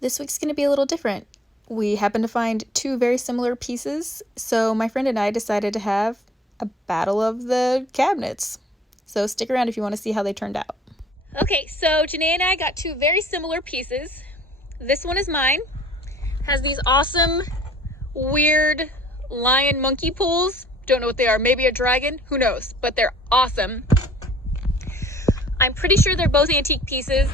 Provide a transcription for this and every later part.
This week's going to be a little different. We happened to find two very similar pieces, so my friend and I decided to have a battle of the cabinets. So stick around if you want to see how they turned out. Okay, so Janae and I got two very similar pieces. This one is mine. Has these awesome, weird lion monkey pulls. Don't know what they are. Maybe a dragon. Who knows? But they're awesome. I'm pretty sure they're both antique pieces.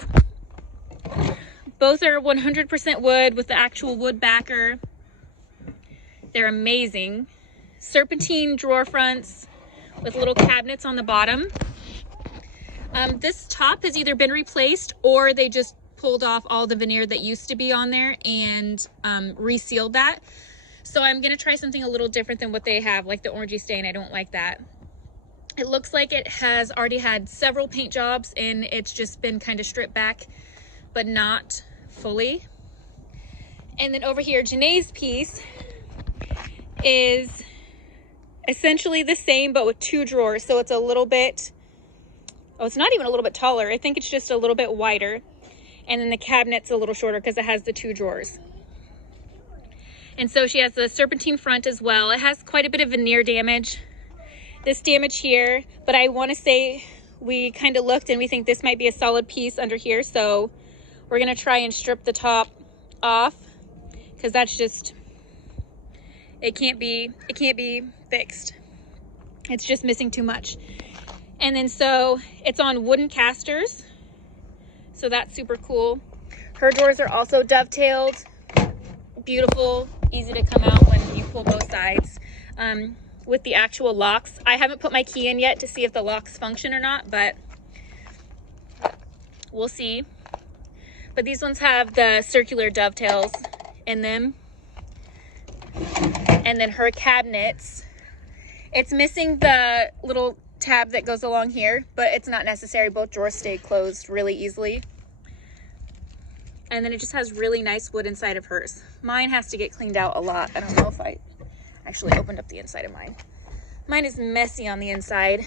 Both are 100% wood with the actual wood backer. They're amazing. Serpentine drawer fronts with little cabinets on the bottom. This top has either been replaced or they just pulled off all the veneer that used to be on there and resealed that. So I'm gonna try something a little different than what they have, like the orangey stain. I don't like that. It looks like it has already had several paint jobs and it's just been kind of stripped back, but not fully. And then over here, Janae's piece is essentially the same, but with two drawers. So it's a little bit, oh, it's not even a little bit taller. I think it's just a little bit wider. And then the cabinet's a little shorter because it has the two drawers. And so she has the serpentine front as well. It has quite a bit of veneer damage. This damage here, but I want to say we kind of looked and we think this might be a solid piece under here. So we're going to try and strip the top off because that's just, it can't be fixed. It's just missing too much. And then so it's on wooden casters. So that's super cool. Her drawers are also dovetailed. Beautiful, easy to come out when you pull both sides. With the actual locks. I haven't put my key in yet to see if the locks function or not, but we'll see. But these ones have the circular dovetails in them. And then her cabinets, it's missing the little tab that goes along here, but it's not necessary. Both drawers stay closed really easily. And then it just has really nice wood inside of hers. Mine has to get cleaned out a lot. I don't know if I actually opened up the inside of mine. Mine is messy on the inside.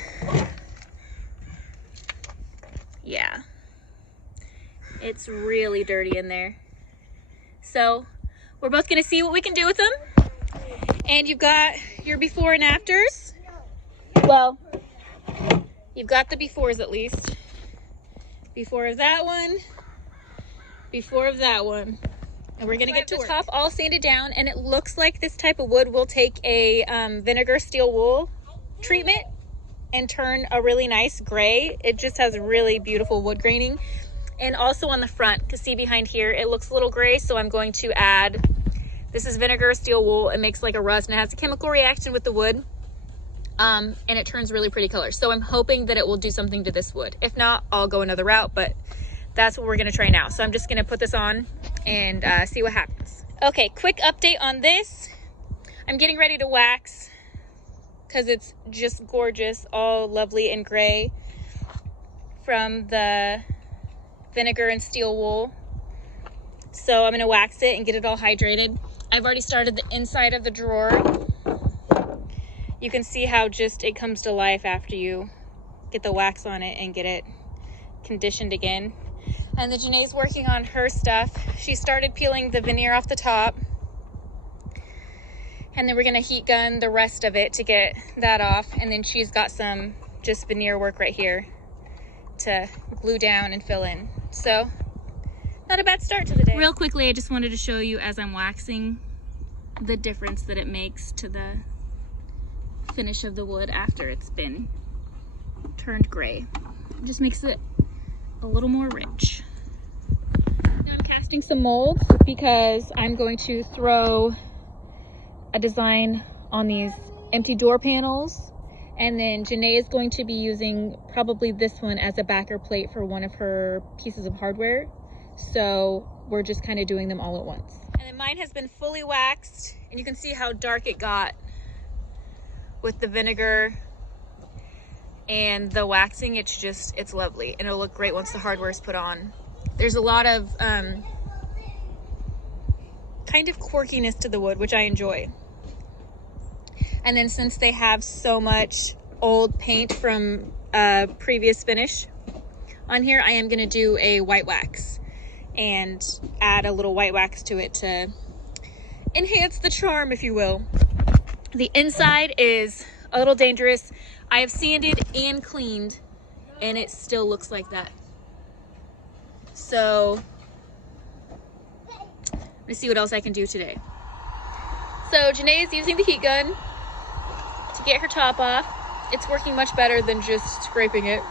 Yeah. It's really dirty in there. So we're both gonna see what we can do with them. And you've got your before and afters. Well, you've got the befores at least. Before of that one, before of that one. And we're gonna get to the top all sanded down, and it looks like this type of wood will take a vinegar steel wool treatment and turn a really nice gray. It just has really beautiful wood graining. And also on the front, to see behind here, it looks a little gray, so I'm going to add, this is vinegar steel wool. It makes like a rust and it has a chemical reaction with the wood. And it turns really pretty colors. So I'm hoping that it will do something to this wood. If not, I'll go another route, but that's what we're gonna try now. So I'm just gonna put this on and see what happens. Okay, quick update on this. I'm getting ready to wax because it's just gorgeous, all lovely and gray from the vinegar and steel wool. So I'm gonna wax it and get it all hydrated. I've already started the inside of the drawer. You can see how just it comes to life after you get the wax on it and get it conditioned again. And then Janae's working on her stuff. She started peeling the veneer off the top. And then we're gonna heat gun the rest of it to get that off. And then she's got some just veneer work right here to glue down and fill in. So, not a bad start to the day. Real quickly, I just wanted to show you as I'm waxing the difference that it makes to the finish of the wood after it's been turned gray. It just makes it a little more rich. Now I'm casting some molds because I'm going to throw a design on these empty door panels, and then Janae is going to be using probably this one as a backer plate for one of her pieces of hardware. So we're just kind of doing them all at once. And then mine has been fully waxed, and you can see how dark it got with the vinegar and the waxing. It's lovely, and it'll look great once the hardware is put on. There's a lot of kind of quirkiness to the wood, which I enjoy. And then since they have so much old paint from a previous finish on here, I am gonna do a white wax. and add a little white wax to it to enhance the charm, if you will. The inside is a little dangerous. I have sanded and cleaned, and it still looks like that. So let me see what else I can do today. So Janae is using the heat gun to get her top off. It's working much better than just scraping it,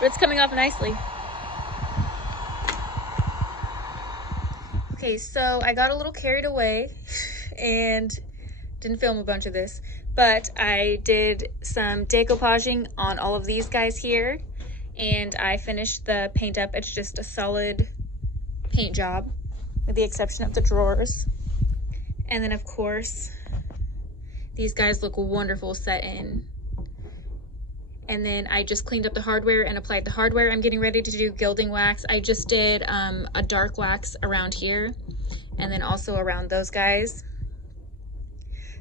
but it's coming off nicely. Okay, so I got a little carried away and didn't film a bunch of this, but I did some decoupaging on all of these guys here, and I finished the paint up. It's just a solid paint job with the exception of the drawers. And then of course, these guys look wonderful set in. And then I just cleaned up the hardware and applied the hardware. I'm getting ready to do gilding wax. I just did a dark wax around here and then also around those guys.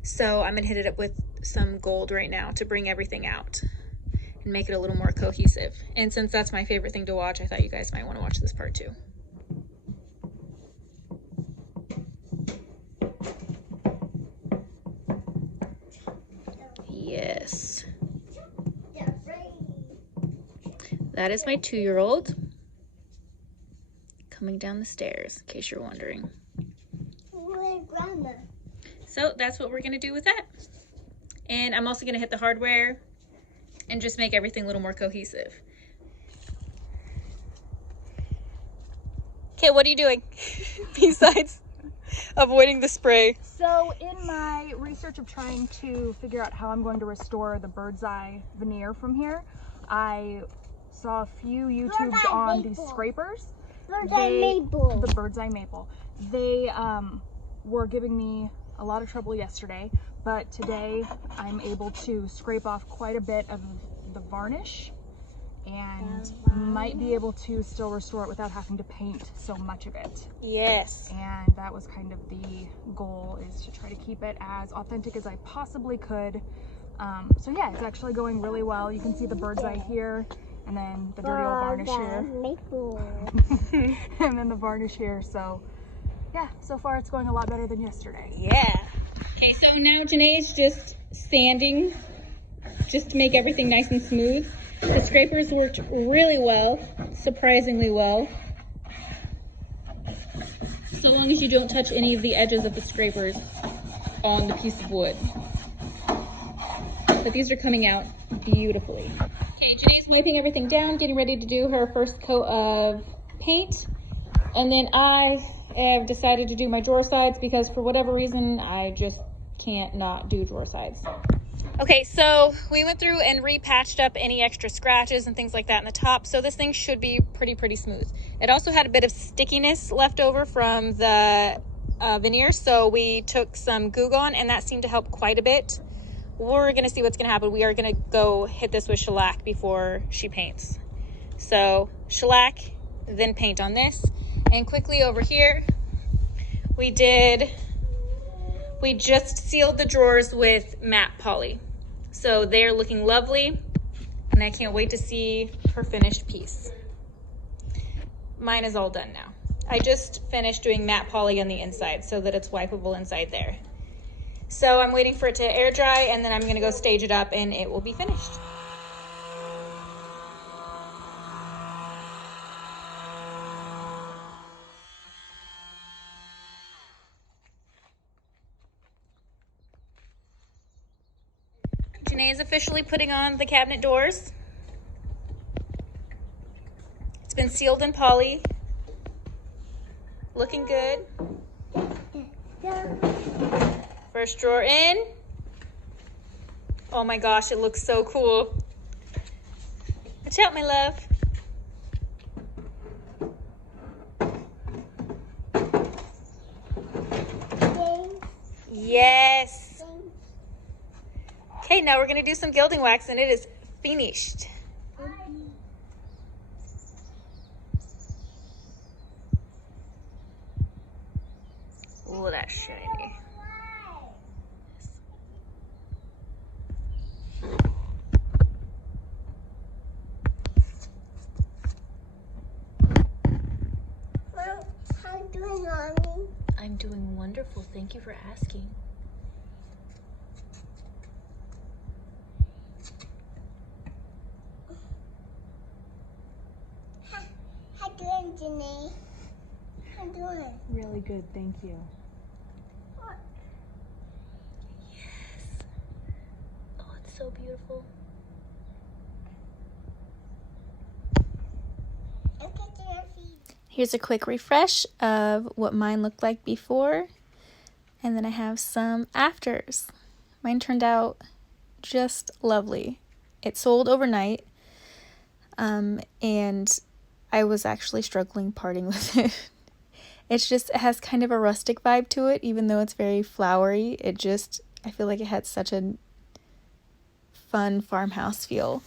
So I'm gonna hit it up with some gold right now to bring everything out and make it a little more cohesive. And since that's my favorite thing to watch, I thought you guys might wanna watch this part too. Yes. That is my 2-year-old coming down the stairs, in case you're wondering. Where's Grandma? So that's what we're gonna do with that. And I'm also gonna hit the hardware and just make everything a little more cohesive. Okay, what are you doing besides avoiding the spray? So in my research of trying to figure out how I'm going to restore the bird's eye veneer from here, I saw a few YouTubes on these scrapers. Bird's eye maple. The bird's eye maple. They were giving me a lot of trouble yesterday, but today I'm able to scrape off quite a bit of the varnish and might be able to still restore it without having to paint so much of it. Yes. And that was kind of the goal, is to try to keep it as authentic as I possibly could. So yeah, it's actually going really well. You can see the bird's eye here, and then the dirty old varnish here. Maple. And then the varnish here. So yeah, so far it's going a lot better than yesterday. Yeah. Okay, so now Janae's just sanding just to make everything nice and smooth. The scrapers worked really well, surprisingly well. So long as you don't touch any of the edges of the scrapers on the piece of wood. But these are coming out beautifully. Okay, Janae's wiping everything down, getting ready to do her first coat of paint. And then I have decided to do my drawer sides because for whatever reason, I just can't not do drawer sides. Okay, so we went through and repatched up any extra scratches and things like that in the top. So this thing should be pretty smooth. It also had a bit of stickiness left over from the veneer. So we took some Goo Gone and that seemed to help quite a bit. We're gonna see what's gonna happen. We are gonna go hit this with shellac before she paints. So shellac, then paint on this. And quickly over here, we just sealed the drawers with matte poly. So they're looking lovely, and I can't wait to see her finished piece. Mine is all done now. I just finished doing matte poly on the inside so that it's wipeable inside there. So I'm waiting for it to air dry, and then I'm gonna go stage it up and it will be finished. Janae is officially putting on the cabinet doors. It's been sealed in poly. Looking good. First drawer in. Oh my gosh, it looks so cool. Watch out, my love. Yes. Okay, now we're gonna do some gilding wax and it is finished. Oh, that's shiny. How you doing, Mommy? I'm doing wonderful. Thank you for asking. How you doing, Jenny? How you doing? Really good, thank you. Yes. Oh, it's so beautiful. Look at your feet. Here's a quick refresh of what mine looked like before, and then I have some afters. Mine turned out just lovely. It sold overnight, and I was actually struggling parting with it. It has kind of a rustic vibe to it, even though it's very flowery. I feel like it had such a fun farmhouse feel.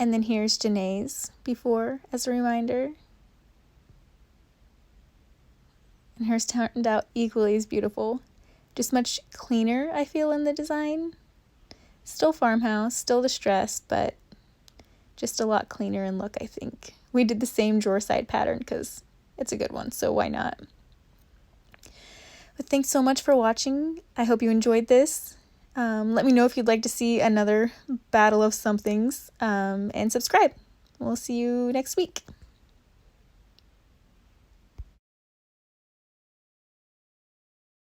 And then here's Janae's before as a reminder. And hers turned out equally as beautiful. Just much cleaner, I feel, in the design. Still farmhouse, still distressed, but just a lot cleaner in look, I think. We did the same drawer side pattern because it's a good one, so why not? But thanks so much for watching. I hope you enjoyed this. Let me know if you'd like to see another battle of somethings, and subscribe. We'll see you next week.